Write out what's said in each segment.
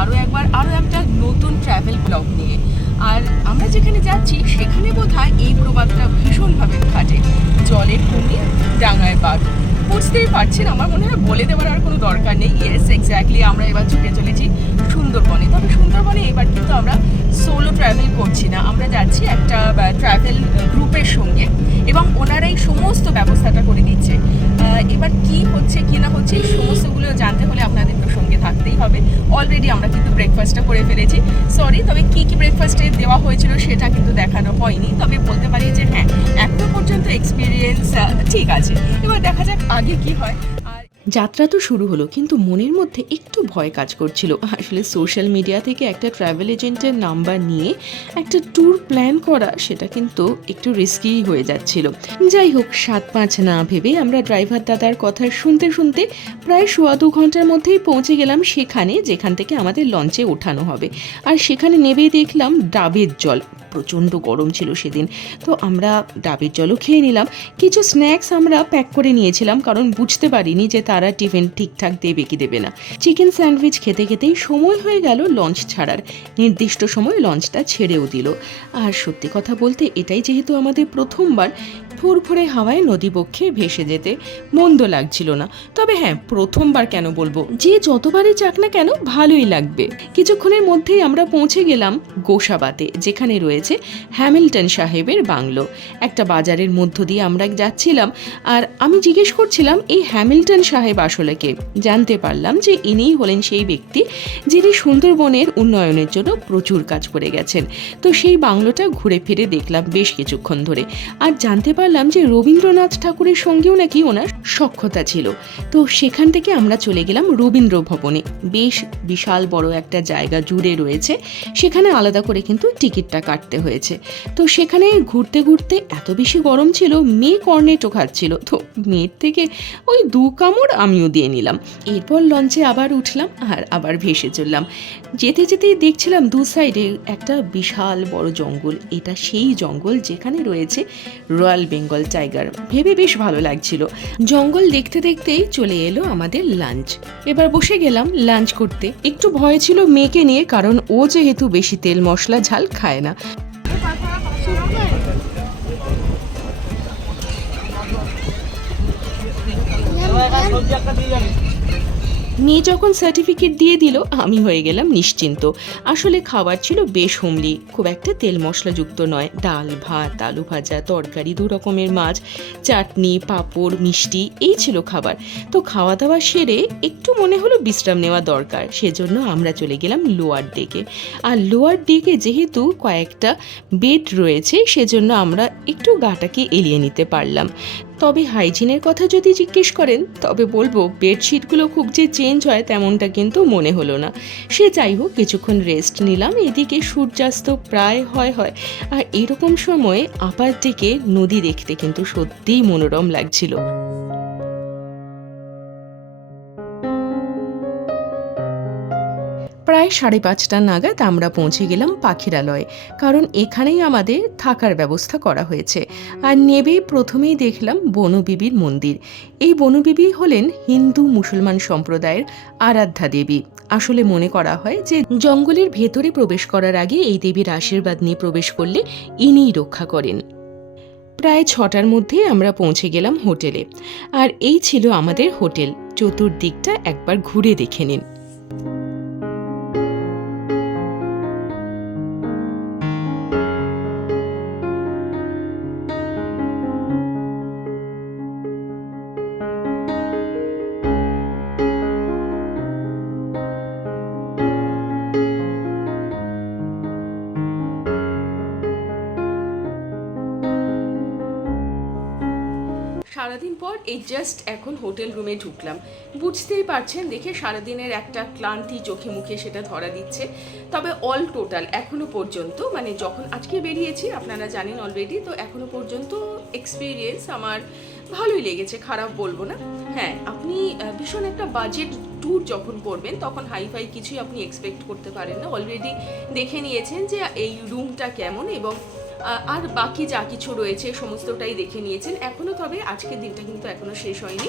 আরও একটা নতুন ট্রাভেল ব্লগ নিয়ে। আর আমরা যেখানে যাচ্ছি সেখানে বোধহয় এই প্রবাদটা ভীষণভাবে খাটে, জলের কুমির ডাঙায় বাঘ। বুঝতেই পারছেন, আমার মনে হয় বলে দেওয়ার আর কোনো দরকার নেই। ইয়েস, এক্স্যাক্টলি, আমরা এবার ছুটে চলেছি সুন্দরবনে। তবে সুন্দরবনে এবার কিন্তু আমরা সোলো ট্রাভেল করছি না, আমরা যাচ্ছি একটা ট্রাভেল গ্রুপের সঙ্গে, এবং ওনারাই সমস্ত ব্যবস্থাটা করে দিচ্ছে। এবার কি হচ্ছে কি না হচ্ছে এই সমস্তগুলো জানতে হলে আপনাদের তো সঙ্গে থাকতেই হবে। অলরেডি আমরা কিন্তু ব্রেকফাস্টটা করে ফেলেছি। সরি, তবে কি ব্রেকফাস্টে দেওয়া হয়েছিল সেটা কিন্তু দেখানো হয়নি। তবে বলতে পারি যে হ্যাঁ, এখনো পর্যন্ত এক্সপিরিয়েন্স ঠিক আছে। এবার দেখা যাক আগে কি হয়। আর যাত্রা তো শুরু হলো, কিন্তু মনের মধ্যে একটু ভয় কাজ করছিল। আসলে সোশ্যাল মিডিয়া থেকে একটা ট্রাভেল এজেন্টের নাম্বার নিয়ে একটা ট্যুর প্ল্যান করা, সেটা কিন্তু একটু রিস্কি হয়ে যাচ্ছিল। যাই হোক, 7-5 না ভেবে আমরা ড্রাইভার দাদার কথা শুনতে শুনতে প্রায় 1.25 ঘন্টার মধ্যেই পৌঁছে গেলাম সেখানে যেখান থেকে আমাদের লঞ্চে ওঠানো হবে। আর সেখানে নেবেই দেখলাম ডাবের জল। প্রচণ্ড গরম ছিল সেদিন, তো আমরা ডাবের জলও খেয়ে নিলাম। কিছু স্ন্যাক্স আমরা প্যাক করে নিয়েছিলাম, কারণ বুঝতে পারিনি যে তারা টিফিন ঠিকঠাক দেবে কি দেবে না। চিকেন স্যান্ডউইচ খেতে খেতেই সময় হয়ে গেল লঞ্চ ছাড়ার। নির্দিষ্ট সময় লঞ্চটা ছেড়েও দিল। আর সত্যি কথা বলতে এটাই যেহেতু আমাদের প্রথমবার, ফুরফুরে হাওয়ায় নদীবক্ষে ভেসে যেতে মন্দ লাগছিল না। তবে হ্যাঁ, প্রথমবার কেন বলবো, যে যতবারই যাক না কেন ভালোই লাগবে। কিছুক্ষণের মধ্যেই আমরা পৌঁছে গেলাম গোসাবাতে, যেখানে রয়েছে হ্যামিল্টন সাহেবের বাংলো। একটা বাজারের মধ্য দিয়ে আমরা যাচ্ছিলাম, আর আমি জিজ্ঞেস করছিলাম এই হ্যামিল্টন সাহেব আসলে কে। জানতে পারলাম যে ইনিই হলেন সেই ব্যক্তি যিনি সুন্দরবনের উন্নয়নের জন্য প্রচুর কাজ করে গেছেন। তো সেই বাংলোটা ঘুরে ফিরে দেখলাম বেশ কিছুক্ষণ ধরে, আর জানতে পারলাম যে রবীন্দ্রনাথ ঠাকুরের সঙ্গেও নাকি ওনার সখ্যতা ছিল। তো সেখান থেকে আমরা চলে গেলাম রবীন্দ্র ভবনে। বেশ বিশাল বড় একটা জায়গা জুড়ে রয়েছে, সেখানে আলাদা করে কিন্তু টিকিটটা কাটতে হয়েছে। তো সেখানে ঘুরতে ঘুরতে এত বেশি গরম ছিল, মেয়ে কর্নেটো খাচ্ছিল, তো মেয়ের থেকে ওই 2 কামড় আমিও দিয়ে নিলাম। এরপর লঞ্চে আবার উঠলাম আর আবার ভেসে চললাম। যেতে যেতেই দেখছিলাম দু সাইডে একটা বিশাল বড় জঙ্গল। এটা সেই জঙ্গল যেখানে রয়েছে রয়্যাল বেঙ্গল টাইগার। ভেবে বেশ ভালো লাগছিল। জঙ্গল দেখতে দেখতেই চলে এলো আমাদের লাঞ্চ। এবার বসে গেলাম লাঞ্চ করতে। একটু ভয় ছিল মেয়েকে নিয়ে, কারণ ও যেহেতু বেশি তেল মশলা ঝাল খায় না। মেয়ে যখন সার্টিফিকেট দিয়ে দিল, আমি হয়ে গেলাম নিশ্চিন্ত। আসলে খাবার ছিল বেশ হোমলি, খুব একটা তেল মশলাযুক্ত নয়। ডাল, ভাত, আলু ভাজা, তরকারি, 2 রকমের মাছ, চাটনি, পাঁপড়, মিষ্টি, এই ছিল খাবার। তো খাওয়া দাওয়া সেরে একটু মনে হলো বিশ্রাম নেওয়া দরকার, সেজন্য আমরা চলে গেলাম লোয়ার ডেকে। আর লোয়ার ডেকে যেহেতু কয়েকটা বেড রয়েছে, সেজন্য আমরা একটু গাটাকে এলিয়ে নিতে পারলাম। তবে হাইজিনের কথা যদি জিজ্ঞেস করেন, তবে বলবো বেডশিটগুলো খুব যে চেঞ্জ হয় তেমনটা কিন্তু মনে হলো না। সে যাই হোক, কিছুক্ষণ রেস্ট নিলাম। এদিকে সূর্যাস্ত প্রায় হয়। আর এরকম সময়ে আপার দিকে নদী দেখতে কিন্তু সত্যিই মনোরম লাগছিল। প্রায় 5:30 নাগাদ আমরা পৌঁছে গেলাম পাখিরালয়ে, কারণ এখানেই আমাদের থাকার ব্যবস্থা করা হয়েছে। আর নেবেই প্রথমেই দেখলাম বনবিবির মন্দির। এই বনবিবি হলেন হিন্দু মুসলমান সম্প্রদায়ের আরাধ্যা দেবী। আসলে মনে করা হয় যে জঙ্গলের ভেতরে প্রবেশ করার আগে এই দেবীর আশীর্বাদ নিয়ে প্রবেশ করলে ইনিই রক্ষা করেন। প্রায় 6টার মধ্যেই আমরা পৌঁছে গেলাম হোটেলে। আর এই ছিল আমাদের হোটেল। চতুর্দিকটা একবার ঘুরে দেখে নিন। সারাদিন পর এই জাস্ট এখন হোটেল রুমে ঢুকলাম। বুঝতেই পারছেন দেখে সারাদিনের একটা ক্লান্তি চোখে মুখে সেটা ধরা দিচ্ছে। তবে অল টোটাল এখনো পর্যন্ত, মানে যখন আজকে বেরিয়েছি আপনারা জানেন অলরেডি, তো এখনো পর্যন্ত এক্সপিরিয়েন্স আমার ভালোই লেগেছে, খারাপ বলবো না। হ্যাঁ, আপনি ভীষণ একটা বাজেট ট্যুর যখন করবেন তখন হাইফাই কিছুই আপনি এক্সপেক্ট করতে পারেন না। অলরেডি দেখে নিয়েছেন যে এই রুমটা কেমন, এবং আর বাকি যা কিছু রয়েছে সমস্তটাই দেখে নিয়েছেন এখনও। তবে আজকের দিনটা কিন্তু এখনও শেষ হয়নি,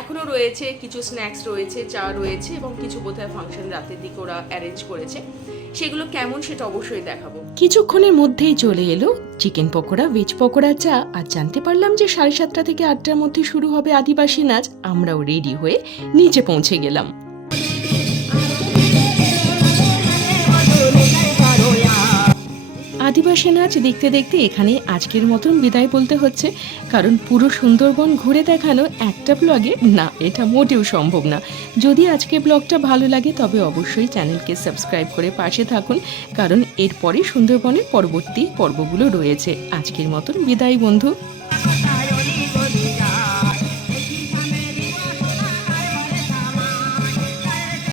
এখনও রয়েছে কিছু স্ন্যাক্স রয়েছে, চা রয়েছে এবং কিছু বোধহয় ফাংশন রাতের দিকে ওরা অ্যারেঞ্জ করেছে, সেগুলো কেমন সেটা অবশ্যই দেখাবো। কিছুক্ষণের মধ্যেই চলে এলো চিকেন পকোড়া, ভেজ পকোড়া, চা। আর জানতে পারলাম যে 7:30 থেকে 8টার মধ্যে শুরু হবে আদিবাসী নাচ। আমরাও রেডি হয়ে নিচে পৌঁছে গেলাম। আদিবাসী নাচ দেখতে দেখতে এখানে আজকের মতন বিদায় বলতে হচ্ছে, কারণ পুরো সুন্দরবন ঘুরে দেখানো একটা ব্লগে না, এটা মোটেও সম্ভব না। যদি আজকে ব্লগটা ভালো লাগে তবে অবশ্যই চ্যানেলকে সাবস্ক্রাইব করে পাশে থাকুন, কারণ এরপরে সুন্দরবনের পরবর্তী পর্বগুলো রয়েছে। আজকের মতন বিদায় বন্ধু।